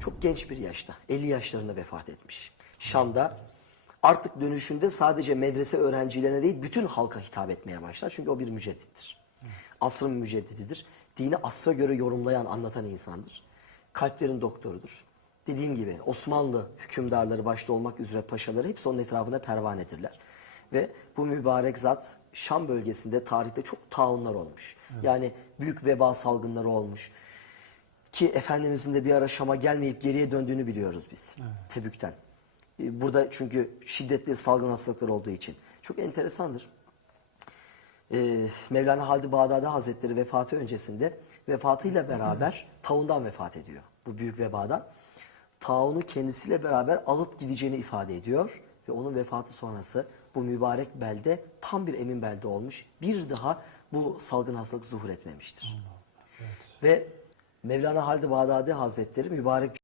çok genç bir yaşta 50 yaşlarında vefat etmiş. Şam'da artık dönüşünde sadece medrese öğrencilerine değil bütün halka hitap etmeye başlar. Çünkü o bir müceddittir. Asrın müceddididir. Dini asra göre yorumlayan, anlatan insandır. Kalplerin doktorudur. Dediğim gibi Osmanlı hükümdarları başta olmak üzere paşaları hepsi onun etrafında pervanedirler. Ve bu mübarek zat Şam bölgesinde tarihte çok taunlar olmuş. Yani büyük veba salgınları olmuş. Ki Efendimizin de bir ara Şam'a gelmeyip geriye döndüğünü biliyoruz biz. Tebük'ten. Ee, Burada çünkü şiddetli salgın hastalıklar olduğu için. Çok enteresandır. Ee, Mevlana Halid Bağdadi Hazretleri vefatı öncesinde vefatıyla beraber taundan vefat ediyor. Bu büyük vebadan. Taunu kendisiyle beraber alıp gideceğini ifade ediyor. Ve onun vefatı sonrası bu mübarek belde tam bir emin belde olmuş. Bir daha bu salgın hastalık zuhur etmemiştir. Ve Mevlana Halid Bağdadi Hazretleri mübarek